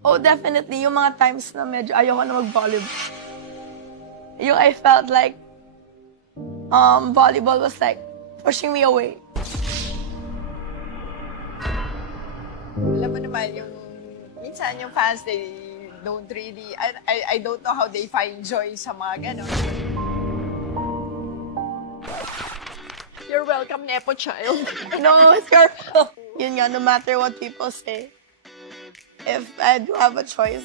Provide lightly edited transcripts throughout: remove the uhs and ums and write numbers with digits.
Oh, definitely. Yung mga times na medyo ayoko na mag-volleyball. Yung I felt like volleyball was like pushing me away. Alam mo naman, minsan yung fans, they don't really, I don't know how they find joy sa mga ganon. You're welcome, Nepo child. No, it's your fault. Yun nga, no matter what people say, if I do have a choice,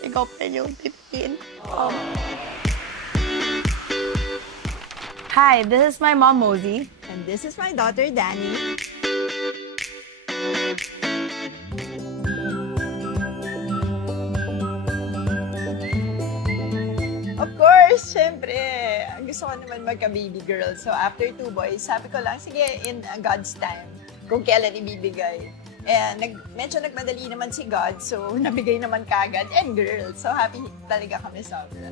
ikaw pa rin yung pipiliin. Hi, this is my mom, Mosey. And this is my daughter, Danny. Of course, syempre, gusto ko naman magka-baby girl. So after 2 boys, sabi ko lang, sige, in God's time, kung kailan ibibigay. Medyo nagmadali naman si God, so nabigay naman kagad, and girl. So happy talaga kami sobra.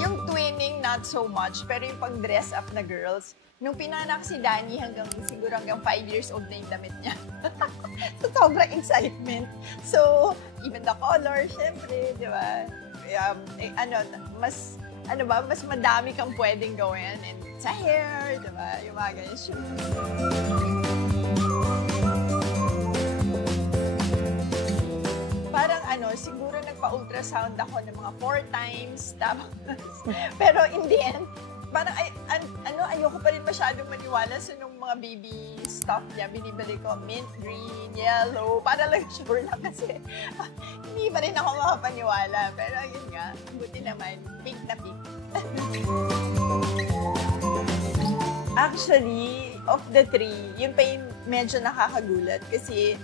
Yung twinning, not so much, pero yung pag-dress up na girls, nung pinanak si Danny siguro hanggang 5 years old na yung damit niya. So, sobrang excitement. So, even the color, syempre, di ba? Mas madami kang pwedeng gawin. And sa hair, di ba? Yung mga ganyan shoes. Parang siguro nagpa-ultrasound ako ng mga 4 times. Tapos, pero in the end, parang ayoko pa rin masyadong maniwala sa nung mga baby stuff niya. Binibili ko mint, green, yellow, para lang sure na kasi hindi pa rin ako makapaniwala. Pero yun nga, buti naman, pink na pink. Actually, of the 3, yun pa yung medyo nakakagulat kasi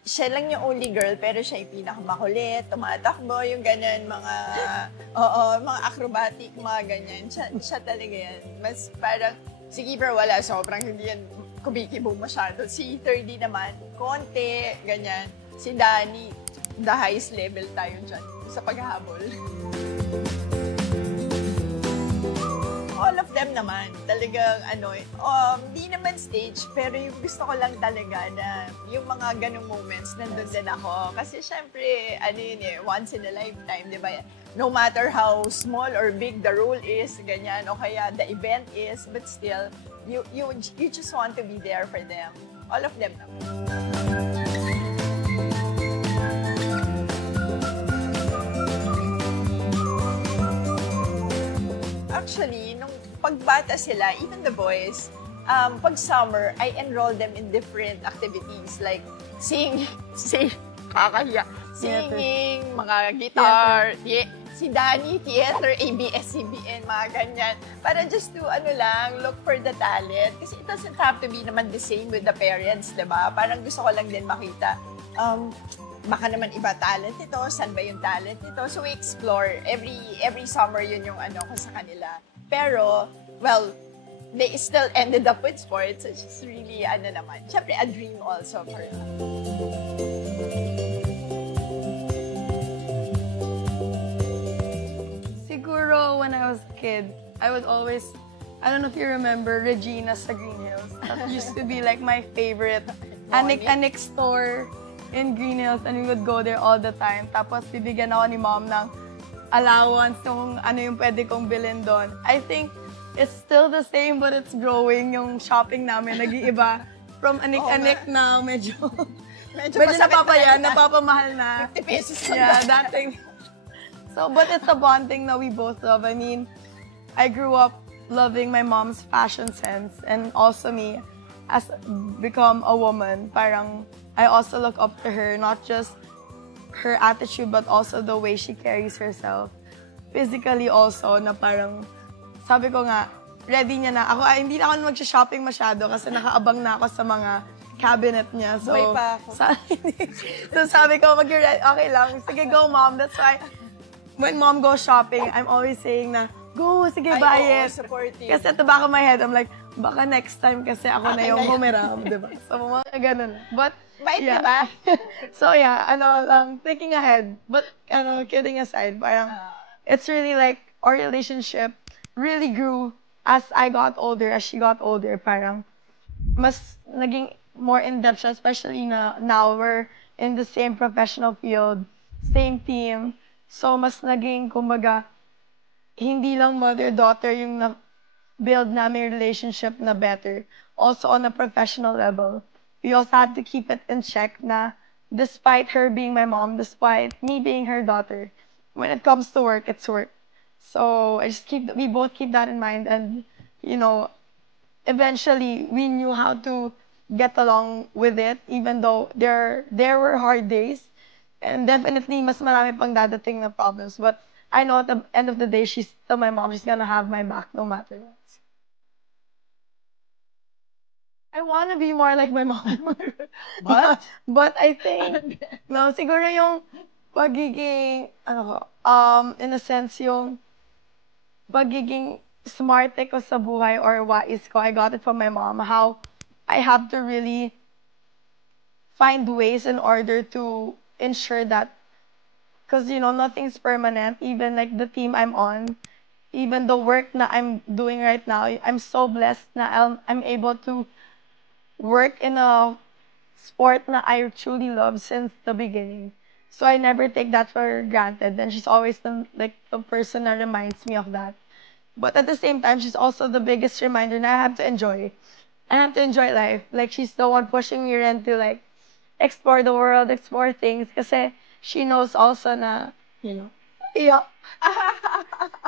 siya lang yung only girl, pero siya yung pinakamakulit, tumatakbo, yung ganyan, mga acrobatic, mga ganyan. Siya talaga yan. Mas parang, si Keeper wala, sobrang hindi yan kumikibo masyado. Si 30 naman, konti, ganyan. Si Danny, the highest level tayo dyan sa paghahabol. All of them naman, talagang hindi naman stage, pero yung gusto ko lang talaga na yung mga ganong moments, nandun din ako. Kasi syempre, once in a lifetime, di ba? No matter how small or big the role is, ganyan, o kaya the event is, but still, you just want to be there for them. All of them naman. Actually, nung pagbata sila, even the boys, pag summer, I enroll them in different activities like singing, mga guitar, si Danny, theater, ABS-CBN, mga ganyan. Para just to, look for the talent. Kasi it doesn't have to be naman the same with the parents, diba? Parang gusto ko lang din makita, baka naman iba talent nito, saan ba yung talent nito? So we explore. Every summer yun yung ko sa kanila. Pero, well, they still ended up with sports. It's just really, naman, syempre a dream also for them. Siguro when I was a kid, I would always, I don't know if you remember, Regina sa Green Hills. That used to be like my favorite anik store in Green Hills, and we would go there all the time. Tapos bibigyan ako ni mom ng allowance kung ano yung pwede kong bilhin doon. I think it's still the same, but it's growing. Yung shopping namin, nag-iiba. From anik-anik na medyo napapamahal na. 50 pesos Yeah, that thing. So, but it's a bonding that we both love. I mean, I grew up loving my mom's fashion sense, and also me, as become a woman, parang I also look up to her, not just her attitude, but also the way she carries herself. Physically also, na parang, sabi ko nga, ready niya na. Ako, hindi na ako mag-shopping masyado kasi nakaabang na ako sa mga cabinet niya. So, may pa ako. So sabi ko, okay lang. Sige, go mom. That's why, when mom goes shopping, I'm always saying na, go, sige, buy it. Supportive. Kasi at the back of my head, I'm like, baka next time kasi ako na yung humiram, diba? So, mga ganun. But, bait yeah. ba? So, yeah, thinking ahead. But, kidding aside, parang, it's really like, our relationship really grew as I got older, as she got older, parang mas naging more in-depth siya, especially na now we're in the same professional field, same team. So, mas naging, kumbaga, hindi lang mother-daughter yung na-build namin relationship na better. Also, on a professional level, we also had to keep it in check na despite her being my mom, despite me being her daughter, when it comes to work, it's work. So, we both keep that in mind, and, you know, eventually, we knew how to get along with it, even though there were hard days. And definitely, mas marami pang dadating na problems. But I know at the end of the day, she's still my mom. She's gonna have my back no matter what. I wanna be more like my mom. But I think, no, siguro yung pagiging, in a sense, yung pagiging smarte ko sa buhay or wais ko, I got it from my mom. How I have to really find ways in order to ensure that, because, you know, nothing's permanent. Even like the team I'm on, even the work na I'm doing right now, I'm so blessed na I'm able to work in a sport na I truly love since the beginning. So I never take that for granted. And she's always the person that reminds me of that. But at the same time, she's also the biggest reminder that I have to enjoy. I have to enjoy life. Like, she's the one pushing me around to, like, explore the world, explore things. Kasi she knows also na, you know, yeah.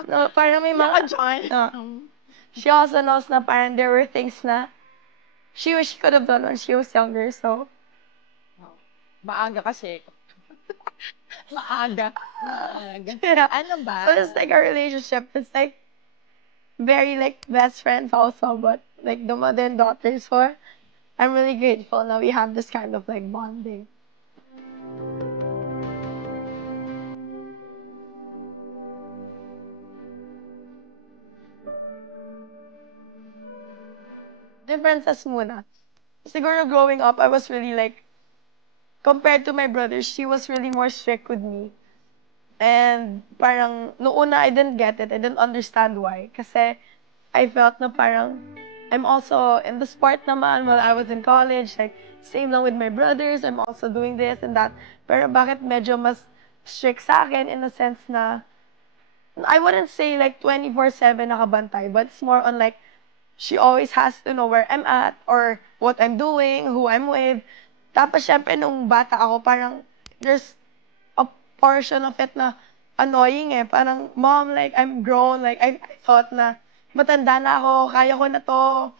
No, parang may mga John. She also knows na parang there were things na she wish she could have done when she was younger. So, Maaga kasi. Maaga. yeah. Ano ba? So it's like a relationship. It's like very like best friends also, but like the mother and daughter. So I'm really grateful now we have this kind of like bonding. Differences muna. Siguro growing up, I was really like, compared to my brother, she was really more strict with me. And parang, noong una, I didn't get it. I didn't understand why. Kasi I felt na parang, I'm also in the sport naman while I was in college. Like, same lang with my brothers. I'm also doing this and that. Pero bakit medyo mas strict sa akin in the sense na, I wouldn't say like 24/7 nakabantay, but it's more on like, she always has to know where I'm at or what I'm doing, who I'm with. Tapos syempre nung bata ako, parang there's a portion of it na annoying eh. Parang, mom, like, I'm grown. Like, I thought na, matanda na ako, kaya ko na to.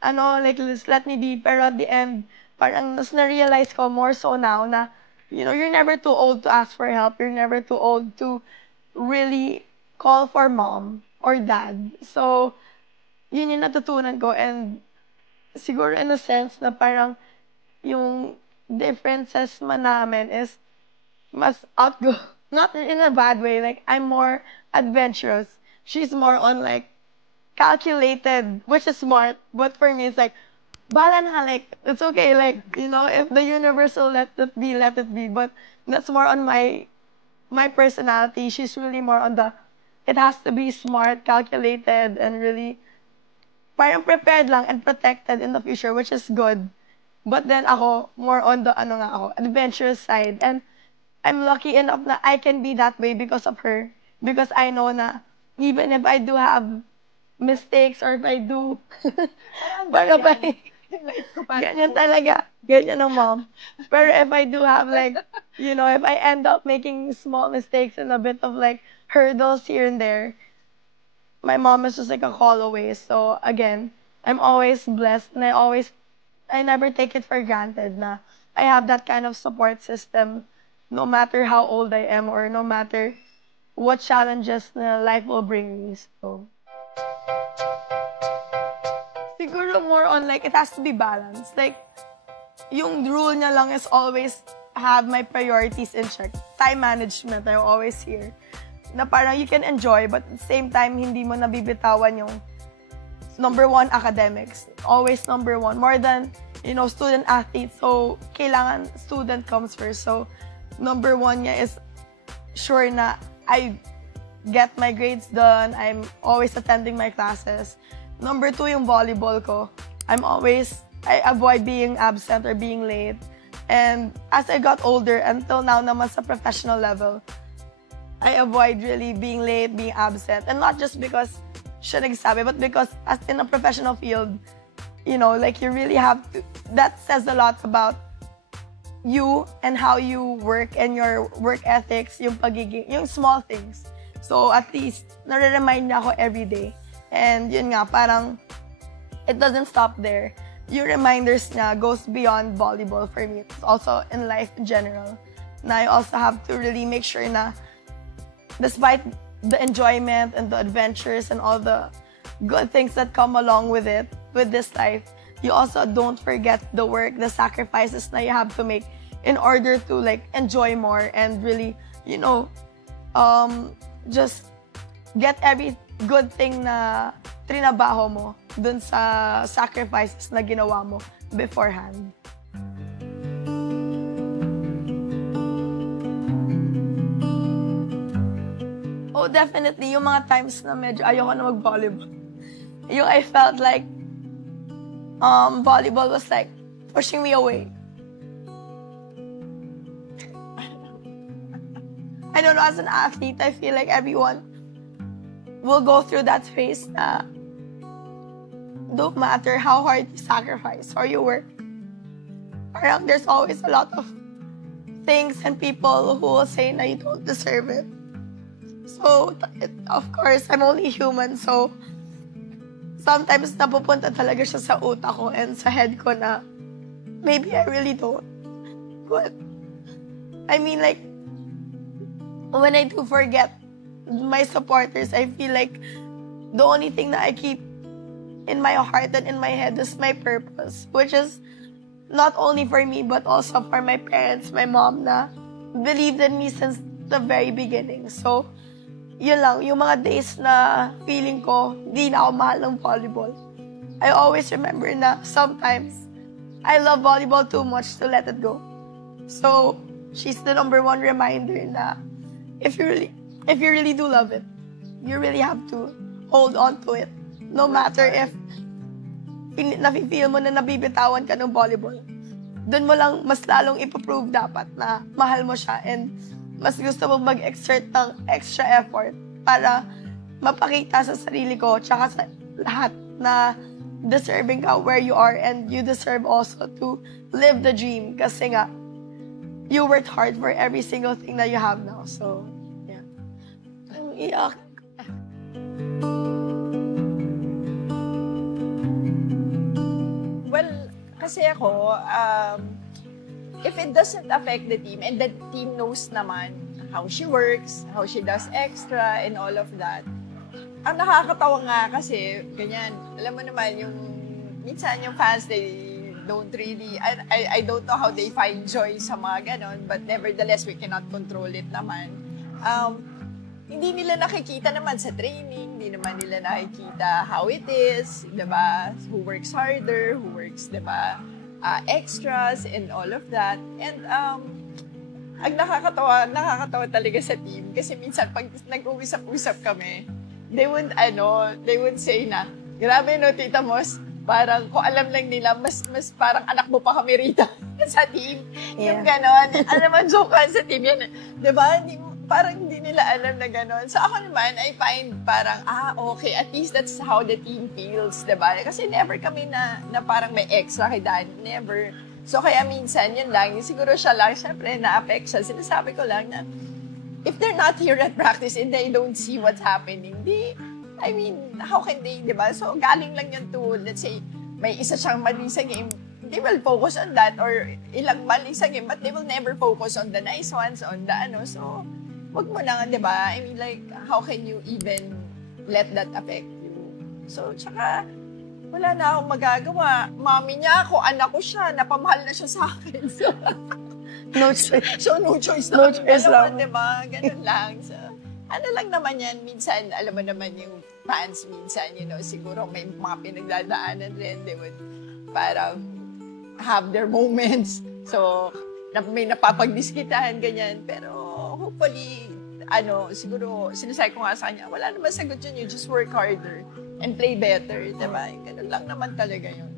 Ano, like, just let me be. Pero at the end, parang mas na-realize ko more so now na, you know, you're never too old to ask for help. You're never too old to really call for mom or dad. So, yun yung natutunan ko. And siguro in a sense na parang yung differences man namin is mas outgo, not in a bad way. Like, I'm more adventurous. She's more on like calculated, which is smart. But for me, it's like, bala na, like, it's okay. Like, you know, if the universe will let it be, let it be. But that's more on my personality. She's really more on the, it has to be smart, calculated, and really parang prepared lang and protected in the future, which is good. But then ako, more on the, adventurous side. And I'm lucky enough na I can be that way because of her. Because I know na, even if I do have mistakes or if I do, ganyan talaga. Ganyan ang mom. Pero if I do have like, you know, if I end up making small mistakes and a bit of like hurdles here and there, my mom is just like a call away. So again, I'm always blessed and I never take it for granted na I have that kind of support system no matter how old I am or no matter what challenges na life will bring me. So, siguro more on like, it has to be balanced. Like, yung rule niya lang is always have my priorities in check. Time management, I'm always here. Na parang you can enjoy, but at the same time, hindi mo nabibitawan yung number one, academics. Always number one. More than, you know, student athletes. So, kailangan student comes first. So, number one niya is sure na I get my grades done. I'm always attending my classes. Number 2, yung volleyball ko. I avoid being absent or being late. And as I got older, until now naman sa professional level, I avoid really being late, being absent. And not just because siya nagsabi, but because as in a professional field, you know, like you really have to, that says a lot about you and how you work and your work ethics, yung small things. So at least, nare-remind niya ako every day. And yun nga, parang, it doesn't stop there. Yung reminders niya goes beyond volleyball for me. It's also in life in general. Na I also have to really make sure na despite the enjoyment and the adventures and all the good things that come along with it, with this life, you also don't forget the work, the sacrifices na you have to make in order to like enjoy more and really, you know, just get every good thing na trinabaho mo dun sa sacrifices na ginawa mo beforehand. Oh, definitely. Yung mga times na medyo ayoko na mag-volleyball. Yung I felt like volleyball was like pushing me away. I don't know, as an athlete, I feel like everyone will go through that phase na don't matter how hard you sacrifice or you work. Parang there's always a lot of things and people who will say na you don't deserve it. So, of course, I'm only human, so sometimes napupunta talaga siya sa utak ko and sa head ko na maybe I really don't. But, I mean, like, when I do forget my supporters, I feel like the only thing that I keep in my heart and in my head is my purpose, which is not only for me, but also for my parents, my mom na believed in me since the very beginning. So, yun lang, yung mga days na feeling ko, di na ako mahal ng volleyball. I always remember na sometimes, I love volleyball too much to let it go. So, she's the number one reminder na if you really do love it, you really have to hold on to it. No matter if nafe-feel mo na nabibitawan ka ng volleyball. Doon mo lang mas lalong ipaprove dapat na mahal mo siya and mas gusto mo mag-exert ng extra effort para mapakita sa sarili ko tsaka sa lahat na deserving ka where you are and you deserve also to live the dream kasi nga you worked hard for every single thing that you have now. So, yeah. Ang iyak. Well, kasi ako, if it doesn't affect the team and the team knows naman how she works, how she does extra and all of that, ang nakakatawa nga kasi, ganyan, alam mo naman, yung minsan yung fans, they don't really, I don't know how they find joy sa mga ganon, but nevertheless, we cannot control it naman. Hindi nila nakikita naman sa training, hindi naman nila nakikita how it is, diba? Who works harder, who works, diba? Extras and all of that. And ang nakakatawa talaga sa team kasi minsan pag nag-uusap-usap kami, they would say na, grabe no, Tita Mos, parang kung alam lang nila, mas parang anak mo pa kami rito sa team. Yeah. Yung ganon. Alam mo, joke sa team yan. Diba? Parang hindi nila alam na ganon. So ako naman, I find parang, okay, at least that's how the team feels, diba? Kasi never kami na parang may extra kay Danny. Never. So kaya minsan, yun lang. Siguro siya lang, syempre, na-affect siya. Sinasabi ko lang na, if they're not here at practice and they don't see what's happening, I mean, how can they, diba? So galing lang yun to, let's say, may isa siyang mali sa game, they will focus on that or ilang mali sa game, but they will never focus on the nice ones, on the so, wag mo na, di ba? I mean, like, how can you even let that affect you? So, tsaka, wala na akong magagawa. Mami niya ako, anak ko siya, napamahal na siya sa akin. So, no choice. So, no choice lang. No choice lang. Di ba? Ganun lang. So, ano lang naman yan, minsan, alam mo naman yung fans, minsan, siguro may mga pinagdadaanan rin. They would parang have their moments. So, may napapagdiskitahan, ganyan. Pero, hopefully, siguro, sinasabi ko nga sa kanya, wala naman sagot yun, you just work harder. and play better, diba? Ganun lang naman talaga yun.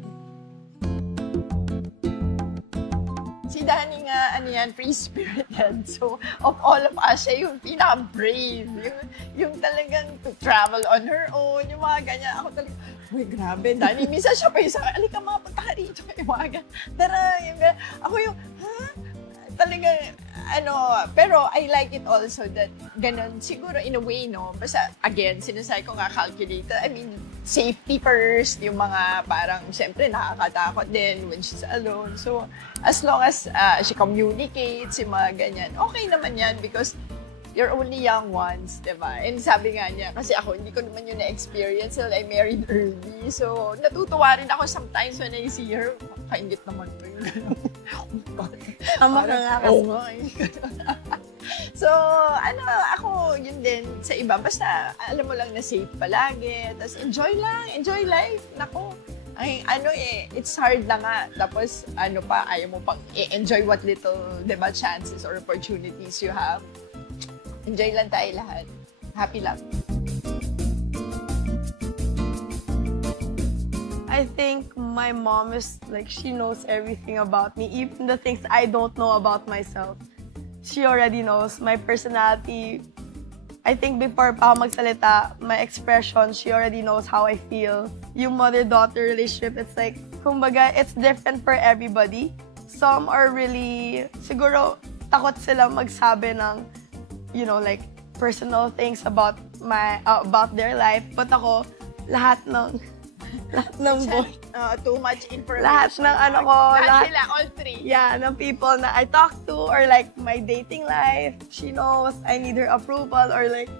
Si Danny nga, ano yan, free-spirited. So, of all of us, siya yung pinaka-brave. Yung talagang to travel on her own, yung mga ganyan. Ako talaga, uy, grabe, Danny. Minsan siya pa yung sabi, alika mga punta ka rito. Yung mga ganyan. Tara, yung ganyan. Ako yung, ha? Talaga, ano, pero I like it also that ganun, siguro in a way, no? Basta, again, sinasabi ko nga calculated. I mean, safety first, yung mga parang, siyempre, nakakatakot din when she's alone. So, as long as she communicates, yung mga ganyan, okay naman yan because you're only young ones, diba? And sabi nga niya, kasi ako, hindi ko naman yun na-experience until I married early. So, natutuwa rin ako sometimes when I see her. Kaingit naman ko yun. Tama ka nga kasi. Oo nga. So, ano, ako, yun din sa iba. Basta, alam mo lang na safe palagi. Tapos, enjoy lang. Enjoy life. Nako. Ay, ano it's hard na nga. Tapos, ano pa, ayaw mo pang enjoy what little, diba, chances or opportunities you have. Enjoy lang tayo lahat. Happy lang. I think my mom is like, she knows everything about me, even the things I don't know about myself. She already knows my personality. I think before pa ako magsalita, my expression, she already knows how I feel. Yung mother-daughter relationship, it's like, kumbaga, it's different for everybody. Some are really, siguro, takot sila magsabi ng, you know, like, personal things about about their life. But ako, lahat ng boy. Too much information. Lahat ng ano ko, lahat sila, all three. Yeah, ng people na I talk to or like my dating life. She knows I need her approval or like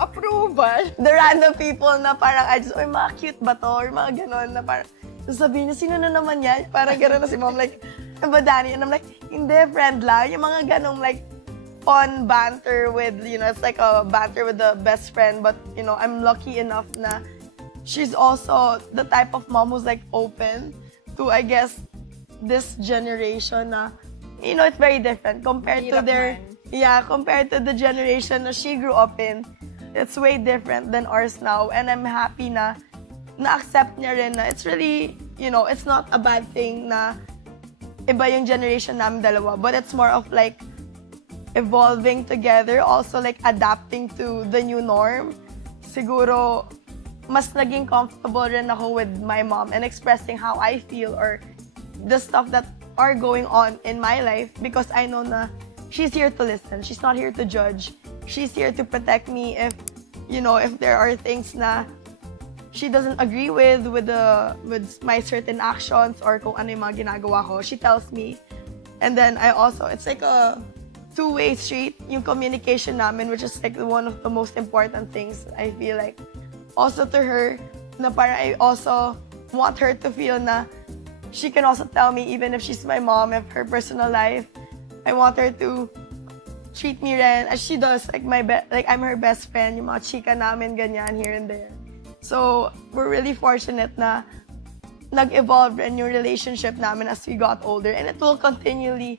approval? The random people na parang I just, mga cute ba to? Or mga ganon na parang, sasabihin niya, sino na naman yan? Parang ganon na si mom, like, ano ba Danny? And I'm like, hindi, friend lang. Yung mga ganong like, fun banter with, you know, it's like a banter with the best friend, but, you know, I'm lucky enough na she's also the type of mom who's like open to, I guess, this generation na, you know, it's very different compared to their, compared to the generation na she grew up in. It's way different than ours now, and I'm happy na na-accept niya rin na it's really, you know, it's not a bad thing na iba yung generation namin dalawa, but it's more of like, evolving together, also like adapting to the new norm. Siguro, mas naging comfortable rin ako with my mom and expressing how I feel or the stuff that are going on in my life because I know na she's here to listen. She's not here to judge. She's here to protect me if, you know, if there are things na she doesn't agree with my certain actions or kung ano yung mga ginagawa ko. She tells me. And then I also, it's like a two-way street, yung communication namin, which is like one of the most important things, I feel like. Also to her, na parang I also want her to feel na she can also tell me, even if she's my mom, if her personal life, I want her to treat me rin as she does, like like I'm her best friend, yung mga chika namin, ganyan, here and there. So, we're really fortunate na nag-evolve rin yung relationship namin as we got older, and it will continuously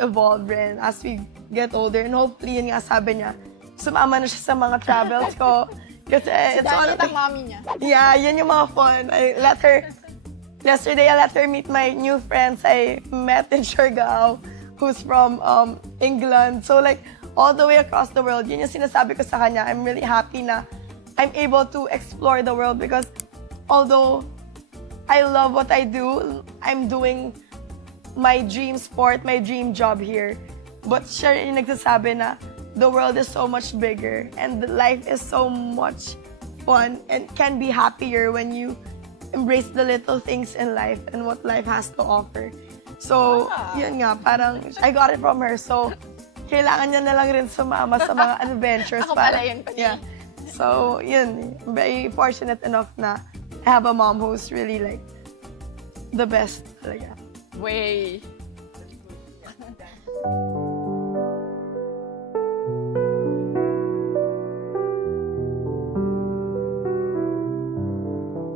evolve rin as we get older. And hopefully, yun nga sabi niya, sumama na siya sa mga travels ko. Kasi it's all Dahil ang mommy niya. Yeah, yun yung mga fun. Yesterday, I let her meet my new friends I met in Siargao, who's from England. So like, all the way across the world, yun yung sinasabi ko sa kanya. I'm really happy na I'm able to explore the world because although I love what I do, I'm doing my dream sport, my dream job here. But siya rin yung nagsasabi na the world is so much bigger and life is so much fun and can be happier when you embrace the little things in life and what life has to offer. So, yun nga, parang I got it from her. So, kailangan niya na lang rin sumama sa mga adventures. Ako pala yun. Yeah. So, yun. I'm very fortunate enough na I have a mom who's really like the best talaga. Way.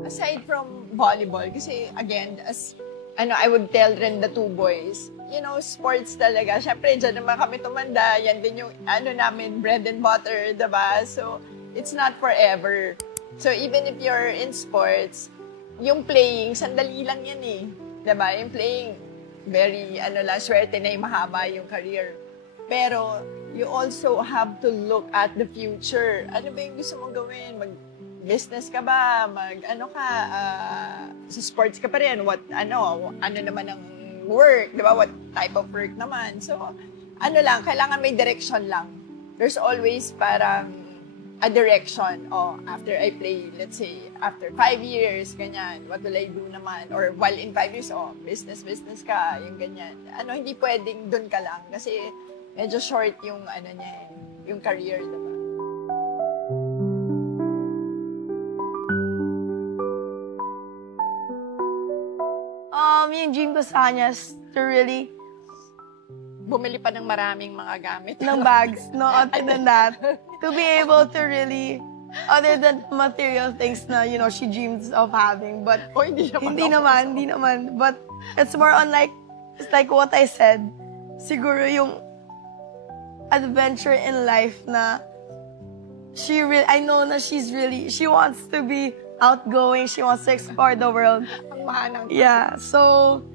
Aside from volleyball, kasi again, as I would tell rin the two boys, you know, sports talaga. Siyempre, dyan naman kami tumanda. Yan din yung namin, bread and butter, diba? So, it's not forever. So even if you're in sports, yung playing, sandali lang yan eh. Diba? Yung playing, very, swerte na yung mahaba yung career. Pero, you also have to look at the future. Ano ba yung gusto mong gawin? Mag-business ka ba? Sa sports ka pa rin? Ano naman ang work? Diba? What type of work naman? So, kailangan may direction lang. There's always parang a direction. After I play, let's say, after 5 years, ganyan, what will I do naman? Or while in 5 years, business ka, yung ganyan. Hindi pwedeng dun ka lang. Kasi medyo short yung, yung career, diba? Yung dream ko sa kanya is to really Bumili pa ng maraming mga gamit. ng bags, no, other than that, to be able to really, other than material things na, she dreams of having, but hindi naman, but it's more on it's like what I said, siguro yung adventure in life na I know na she wants to be outgoing, she wants to explore the world. Ang mahanang. Yeah, so,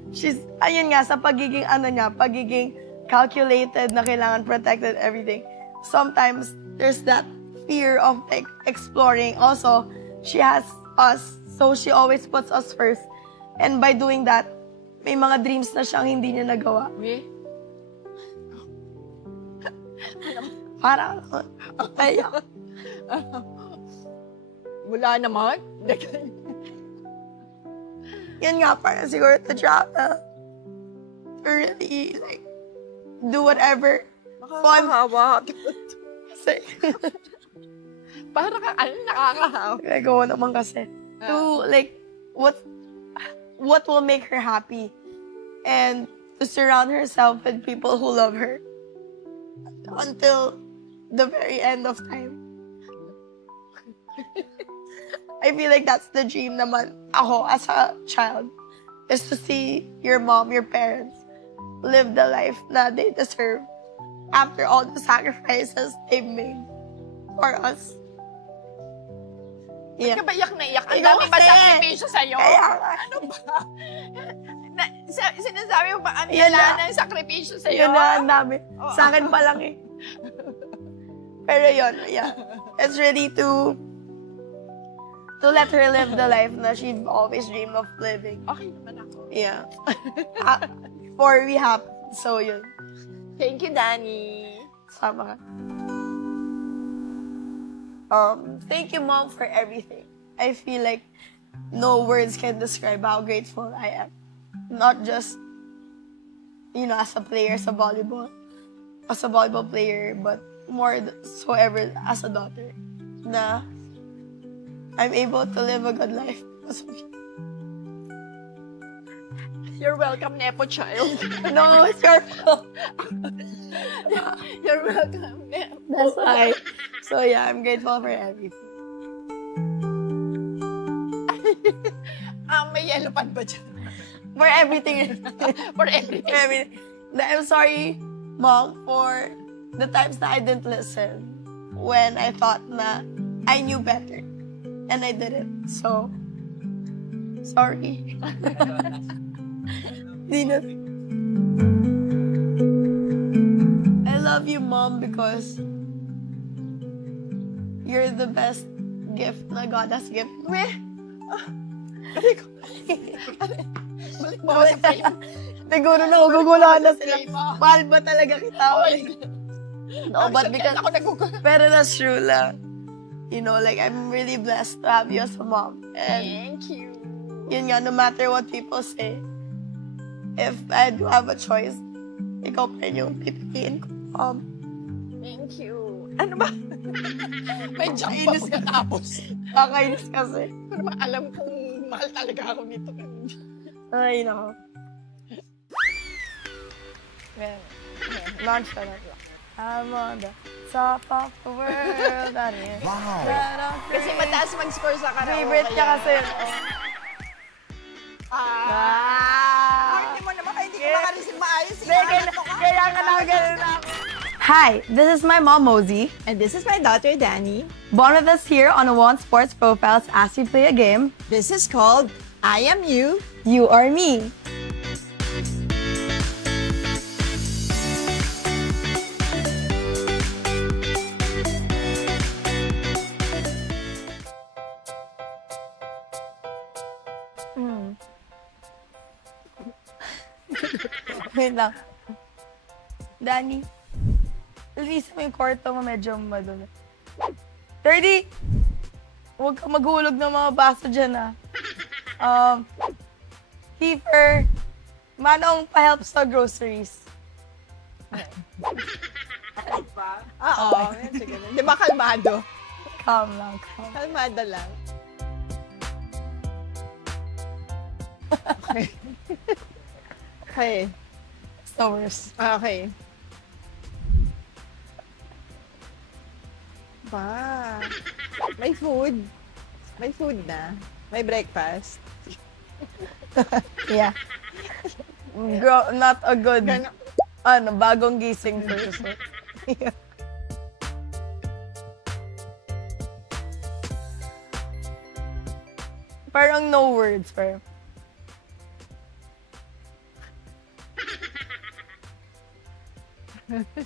ayun nga, sa pagiging pagiging calculated na kailangan protected everything. Sometimes there's that fear of exploring. Also, she has us, so she always puts us first. And by doing that, may mga dreams na siyang hindi niya nagawa. Okay. Parang, Wala naman. Yun nga, parang siguro to travel. To really, do whatever fun. Nakakahawa. Kasi, Para nakakahawa. gagawa naman kasi. To, what will make her happy. And to surround herself with people who love her. Until the very end of time. I feel like that's the dream naman. Ako, as a child, is to see your mom, your parents, live the life that they deserve after all the sacrifices they've made for us. Ba't ka ba iyak na iyak? Ang Ikaw dami ba kasi. sakripisyo sa'yo? Kaya nga. Ano ba? Sinasabi mo ba ang Yan lala na. ng sakripisyo sa'yo? Yun na, ang dami. Sa akin pa lang eh. Pero yun, yeah. It's really to let her live the life na she've always dreamed of living. Okay naman ako. Yeah. For we have. So yun. Thank you, Danny. Sama ka. Thank you, Mom, for everything. I feel like no words can describe how grateful I am. Not just, as a player, as a volleyball player, but more so ever as a daughter. Na I'm able to live a good life because of you. You're welcome, Nepo child. No, it's your fault. You're welcome, Nepo. That's why. So yeah, I'm grateful for everything. May yellow pad ba dyan? For everything. For everything. For everything. I'm sorry, Mom, for the times that I didn't listen when I thought na I knew better. And I didn't. So, sorry. I love you, Mom, because you're the best gift na God has given me. Balik mo sa frame. Siguro naguguluhan na sila. Frame mo. Mahal ba talaga kita? No, but Sorry, because, ako nagugulo. pero that's true lang. I'm really blessed to have you as a mom. And Thank you. yun nga, no matter what people say, if I do have a choice, ikaw pa rin yung pipiliin ko, Mom. Thank you. Ano ba? May jump pa pagkatapos. Kakainis kasi. Ano ba, alam kong mahal talaga ako nito. Ay, nako. Launch ka na. I'm on the top of the world. Wow. Kasi mataas mag-score sa karaoke. Favorite ka kasi. Hindi mo naman, hindi ko makareceive maayos. Kailangan na ganun ako. Hi, this is my mom, Mosey. And this is my daughter, Danny. Bond with us here on One Sports Profiles as we play a game. This is called I Am You. You Are Me. Wait lang. Danny, linisin mo yung kwarto mo, medyo madumi. 30! Huwag kang maghulog ng mga baso dyan, Kiefer, manong pa-help sa groceries. Oo, sige. Di ba kalmado? Calm lang, calm. Kalmado lang. Okay. Okay. It's the worst. Okay. Ba, may food. May food na. May breakfast. Yeah. Not a good, Gano- bagong gising person. Yeah. Parang no words, pero.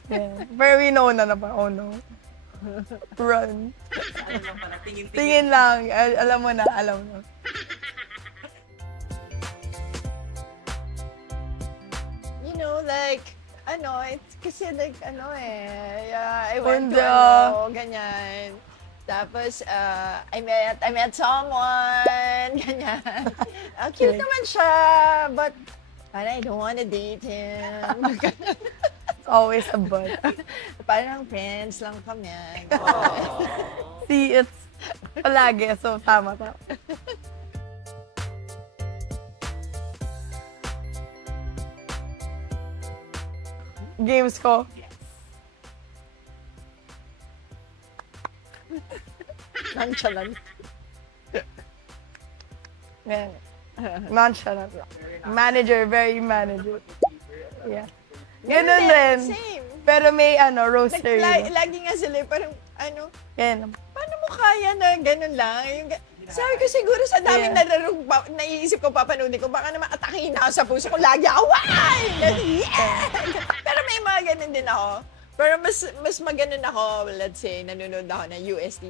Yeah. Pero we know na pa. Oh no. Run. Tingin lang. Alam mo na, alam mo. You know, like, it's kasi like, I went to, Bunda. ganyan. Tapos, I met someone, ganyan. Cute Okay. naman siya, but I don't wanna date him. Always a but. Parang friends lang kami. See, it's palagi. So, tama. Games ko. Nonchalant. Yeah. Nonchalant. Manager, very manager. Yeah. Ganun din. Same. Pero may roastery. Lagi nga sila, parang, Yan. paano mo kaya na ganun lang? Sabi ko siguro sa daming naiisip ko, papanunin ko, baka naman atakin na ako sa puso ko, lagi ako, why? Yeah! Pero may mga ganun din ako. Pero mas maganon ako, let's say, nanonood ako ng UST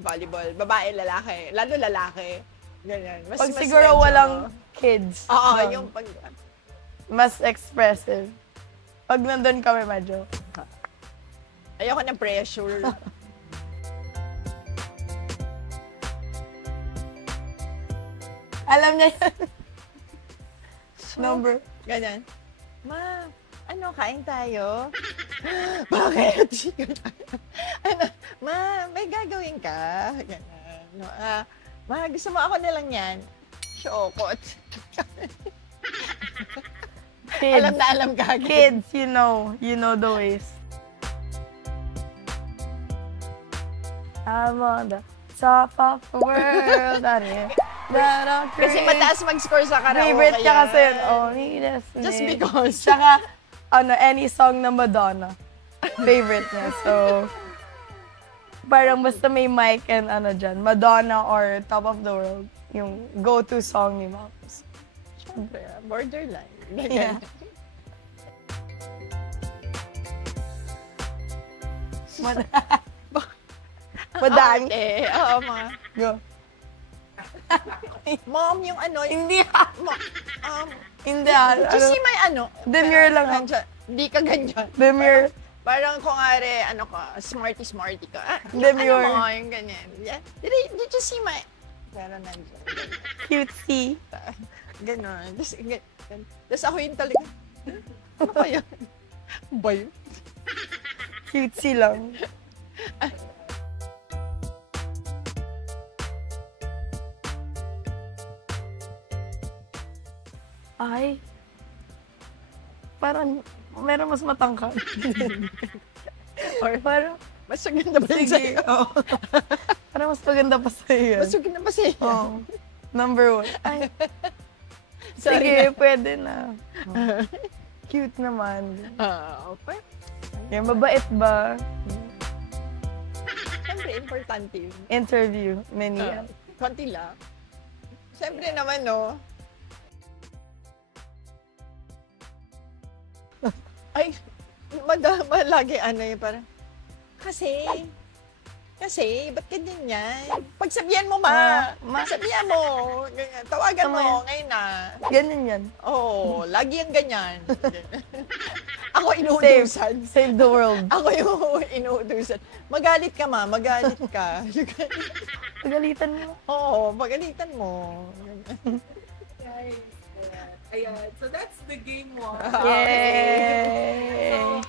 volleyball, babae, lalaki, lalo lalaki. Ganyan. Pag siguro walang kids. Oo, yung pag... Mas expressive. Pag nandun kami, medyo. Ayoko ng pressure. Alam niya yan. Number. Ganyan. Ma, kain tayo? Bakit? Ma, may gagawin ka? Ganyan. No, ma, gusto mo ako na lang yan? Shokot. Kids. Alam na alam ka. Kids, you know the ways. I'm on the top of the world. Kasi mataas mag-score sa karaoke. Favorite niya yan. kasi yun. Oh, yes. Just because. Tsaka, any song na Madonna. Favorite niya. So, parang basta may mic and dyan, Madonna or Top of the World, yung go-to song ni Moms. Siyempre, borderline. Yeah. Madami. Okay. Oo, mga. Go. Mom, yung Hindi Hindi did you see my Demure lang ako. Hindi ka ganyan. Demure. Parang kung are, smarty ka. Demure. Ano mo, yung ganyan. Yeah. Did you see my... Pero nandiyan. Cutesy. Ganon. Tapos ako yung talaga, ano kaya? Ba yun? Cutesy lang. Ay. Parang, meron mas matangkad. Or Parang, mas maganda ba yun sige. sa'yo? Oo. Parang mas maganda pa sa'yo yan. Mas maganda ba sa'yo? Oo. Number 1. Ay, Sorry sige, pwede na. Cute naman. Okay. Yung mabait ba? Siyempre, importante yun. Interview, many. Konti lang. Siyempre naman, no? Ay, madama lagi ano yun, parang, kasi, ba't ganyan yan? Pagsabihan mo, Pagsabihan mo. Ganyan. Tawagan mo, ngayon na. Ganyan yan. Oo, lagi yan ganyan. Ako inuutusan. Save the world. Ako yung inuutusan. Magalit ka, magalit ka. Pagalitan mo. Oo, pagalitan mo. Ayan. So that's the game one. Yay! So,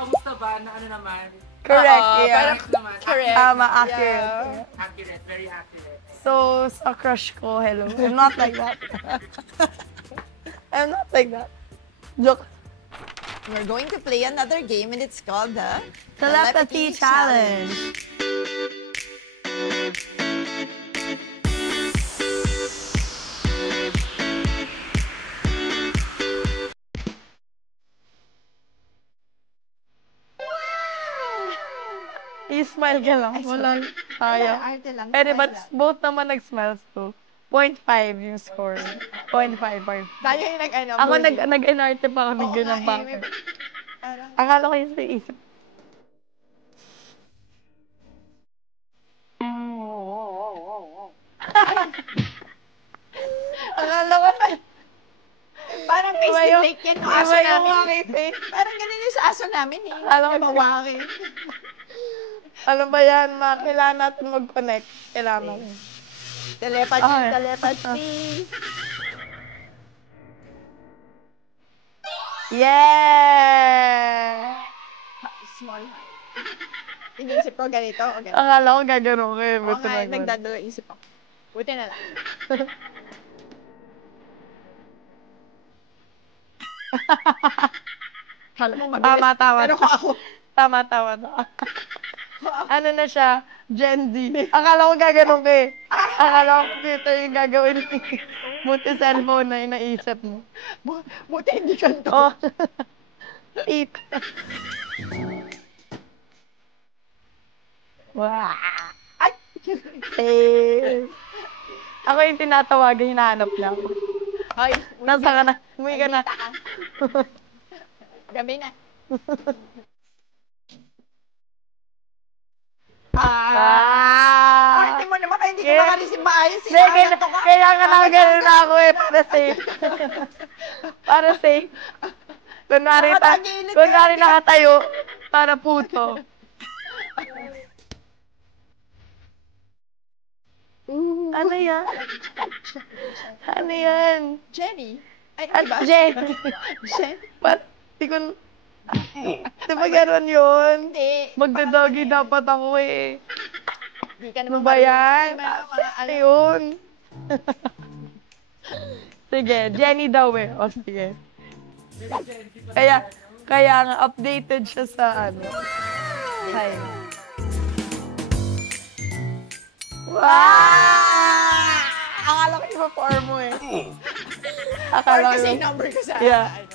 kamusta ba na ano naman? Correct, Oo, yeah. Correct naman. Correct. Tama, accurate. Yeah. Accurate, very accurate. So, sa crush ko, hello. I'm not like that. I'm not like that. Joke. We're going to play another game and it's called the Telepathy Challenge. I-smile ka lang. Walang kaya. Arte lang. Pwede, but both naman nag-smiles to. 0.5 yung score. 0.5. Tayo yung nag-ano. Ako nag-inarte pa ako, nag-ganang pa ako. Akala ko yung sa isip. Akala ko Parang face to take yan yung aso iba yung namin. aking face. Parang ganun yung sa aso namin eh. Alam ko, mawaki. Ano ba yan? Kailangan natin mag-connect. Kailangan. Telepathy, Okay. telepathy. Yeah! Small heart. Iniisip ko ganito o ganito. Akala ko gagano'n ko eh. Oo Buti nga, na nagdadalo isip ako. Buti na lang. Kala mo mabilis. Tama. Pero kung ako, Tama. Ano na siya? Gen Z. Akala ko gagano'n ka eh. Akala ko computer yung gagawin. Buti cellphone na yung naisip mo. buti hindi ganito. Oh. Eat. Wow. Ay! Eh. Ako yung tinatawagan, hinahanap lang. Ay, Nasa ka na? Umuwi ka na. gabi na. Arte mo naman, hindi ko makareceive maayos. Kailangan na gano'n na ako eh, para safe. Para safe. Kunwari nakatayo, para puto. Ano yan? Ano yan? Jenny. Ay, At diba? Jen. Jen. Ba't di ko... Di ba gano'n yun? Hindi. Magdadoggy dapat ako eh. Hindi ka Ano naman ba yan? Ano Ayun. Sige, Jenny daw eh. O sige. Kaya nga, updated siya sa ano. Hi. Wow! Akala ko ipa-form mo eh. Or kasi yung number ko sa Yeah. ano.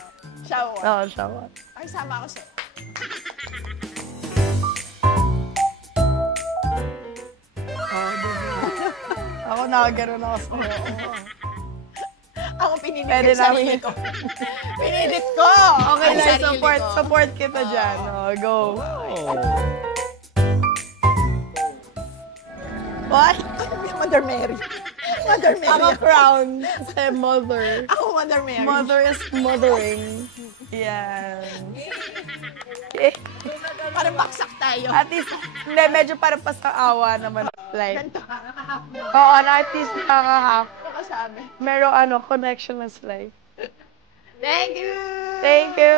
Shower. Oo, shower. Ay, sama ako sa'yo. Ako nakaganon ako sa'yo. Ako pinilit Pwede yung sarili namin. ko. Pinilit ko! Okay Ang lang, sarili ko. support kita dyan. Oh, go. What? Mother Mary. Mother Mary. Ako crown. Kasi mother. Ako Mother Mary. Mother is mothering. Yan. Eh, Parang baksak tayo. at least, hindi, medyo parang pasang-awa naman. Like, Ganito. oo, na at least nakaka-half. Kasabi. Meron connection na sila. Thank you! Thank you!